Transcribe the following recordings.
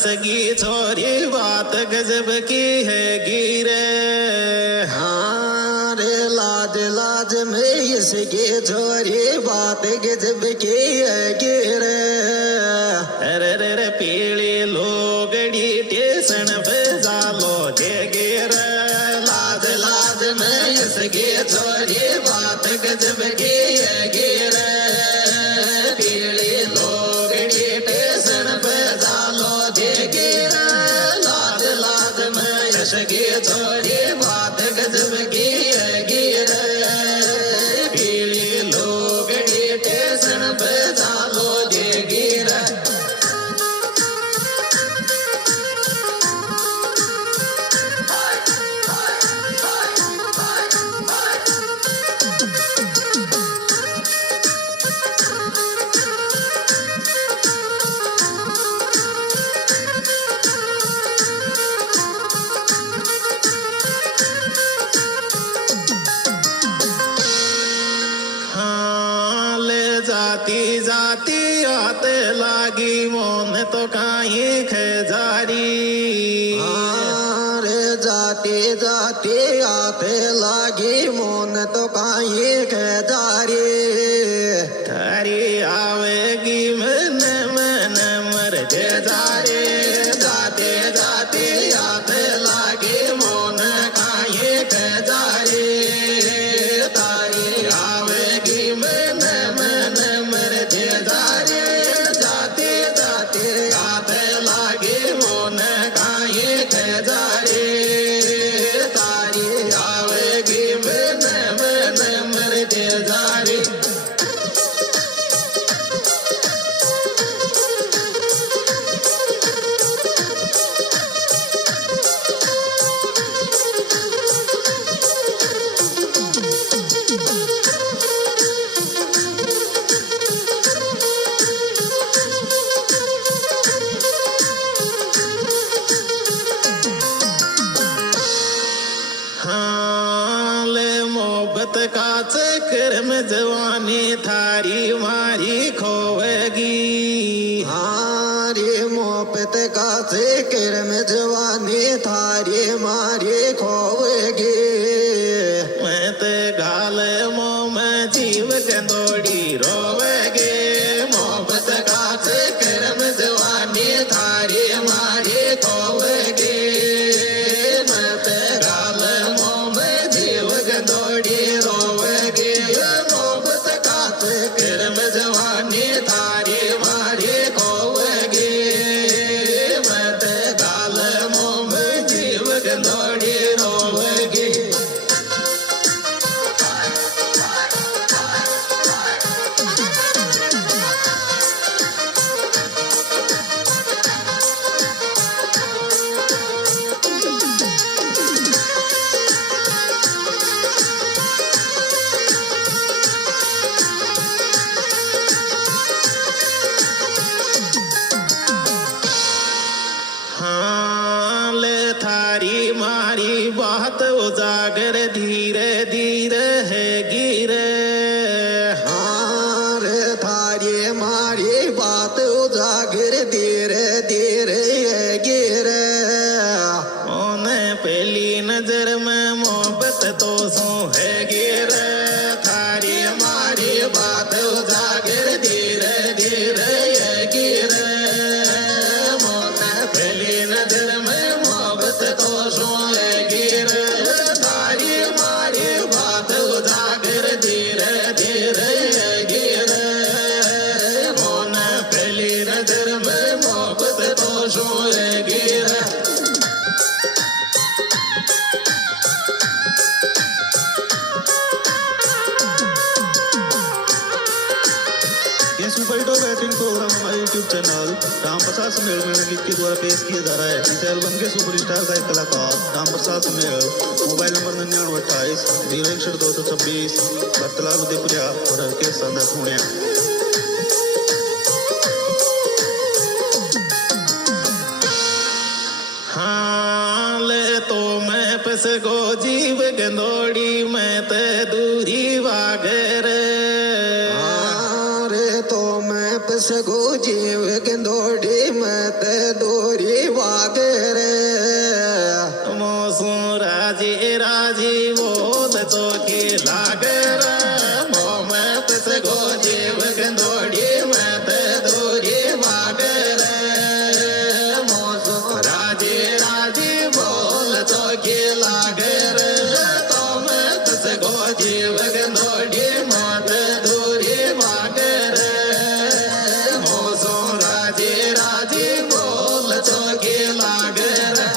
सगी छोरी बात गजब की है गिरे। हाँ रे लाज लाज में इसकी छोरी बात गजब की है गिरे। अरे रे रे पीली लोगड़ी टेसन पे जालो जे गिरे। लाज लाज में इसकी छोरी बात गजब की है गिरे। पीली लोगड़ी टेसन पे जालो जे गिरे। लाज लाज में इसकी छोरी बात गजब की है गिरे। पीली लोगड़ी टेसन पे जालो जे गिरे। हाँ ले जाती जाती आते लागी मोन तो काई खेजारी। रे जाते जाते आते लागी मोन तो काहे खेदारी। थारी आवेगी मन मन मर जे जारे। जाते जाते आते लागी मोन काहे खेदारी। तारी आवेगी मन मन मर जे जारे। जाते जाते आते लागी मोन काहे खेदारी। तारी आवेगी मन मन मर जे जारे। हाँ ले मोहब्बत का चक्कर में जवानी थारी मारी खोवेगी। हारे मोहब्बत का जिक्र में जवानी थारी मारी खोवेगी। मैं ते गाल मोह में जीव गंदोड़ी रोवेगी। मोहब्बत का जिक्र में जवानी थारी मारी खोवेगी। मैं तेरा मोह में जीव गंदोड़ी रोवेगी। मोहब्बत का जिक्र में जवानी थारी मारी खोवेगी। मैं तेरा मोह में जीव गंदोड़ी रोवेगी। हाँ ले थारी मारी बात उजागर धीरे धीरे है गिरे। रे थारी मारी बात उजागर धीरे धीरे गिरे। ओने पहली नजर में मोहब्बत तो सो है गिरे। थारी मारी बात उजागर धीरे धीरे गिरे। मोन पहली नजर में मोहब्बत तो सो गिरे। थारी मारी बात उजागर धीरे धीरे गिरे। मोन पहली नजर में मोहब्बत तो सो गिरे। ये सुपर हिट बैटिंग प्रोग्राम हमारे यूट्यूब चैनल राम प्रसाद सुमेल में गीत के द्वारा पेश किया जा रहा है। इस एल्बम के सुपरस्टार गायक कलाकार राम प्रसाद सुमेल। मोबाइल नंबर 9928 061 226 बर्तलाल उदयपुरिया और हरके संदा खूणिया। हाँ ले तो मैं पस गो जीव गंदोड़ी मैं ते दूरी वागर। रे तो मैं पस गो जीव गंदोड़ी मैं ते दूरी वागे रे मोसू राजी राजी बोल तो के लागे रे मोहम्मद से गो जीव गंदोड़ी मैं ते दूरी वागे रे मोसू राजी राजी बोल तो के लागे रे तो मैं से गो जीव गंदोड़ी मैं ते दूरी वागे रे मोसू राजी राजी बोल तो के लागे रे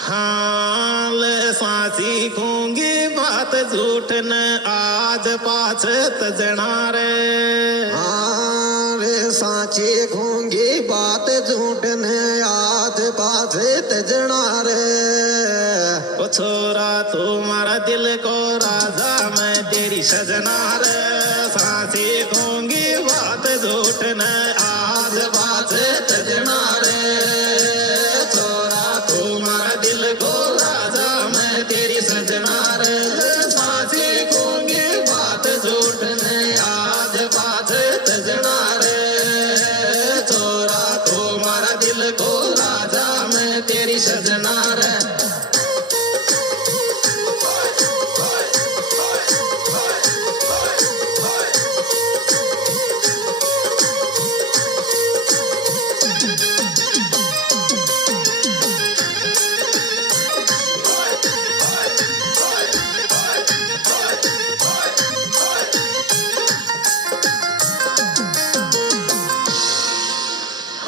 हाल सासी खूंगी बात झूठ न आज पाछ तजना रे रे साची खूंगी बात झूठ ने आज बात तजना रे ओ छोरा तुम्हारा दिल को राजा मैं तेरी सजना रे सासी खूंगी बात झूठ न आज बात तजना रे छोरा तुम्हारा दिल को राजा मैं तेरी सजना रे सासी खूंगी बात झूठ न आज बात तजना रे छोरा तुम्हारा दिल को राजा मैं तेरी सजना रे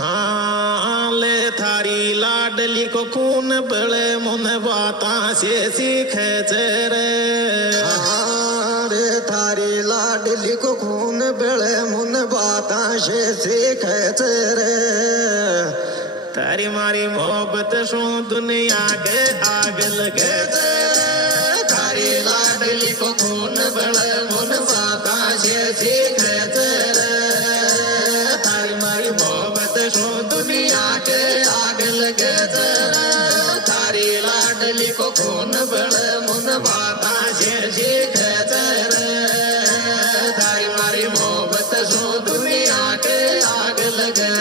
हाँ ले थारी लाडली को खून बड़े मुन बाता से सीखे रे रे थारी लाडली को खून बेले मुन बाता से सीखे रे तारी मारी मोहब्बत शो दुनिया के आग लगे तारी लाडली को खून बड़े मुन बाता से सीखे रे तारी मारी मोहब्बत शो दुनिया के आग लगे तारी लाडली को खून बड़े मुन बाता से सीखे रे तारी मारी मोहब्बत शो दुनिया के आग लगे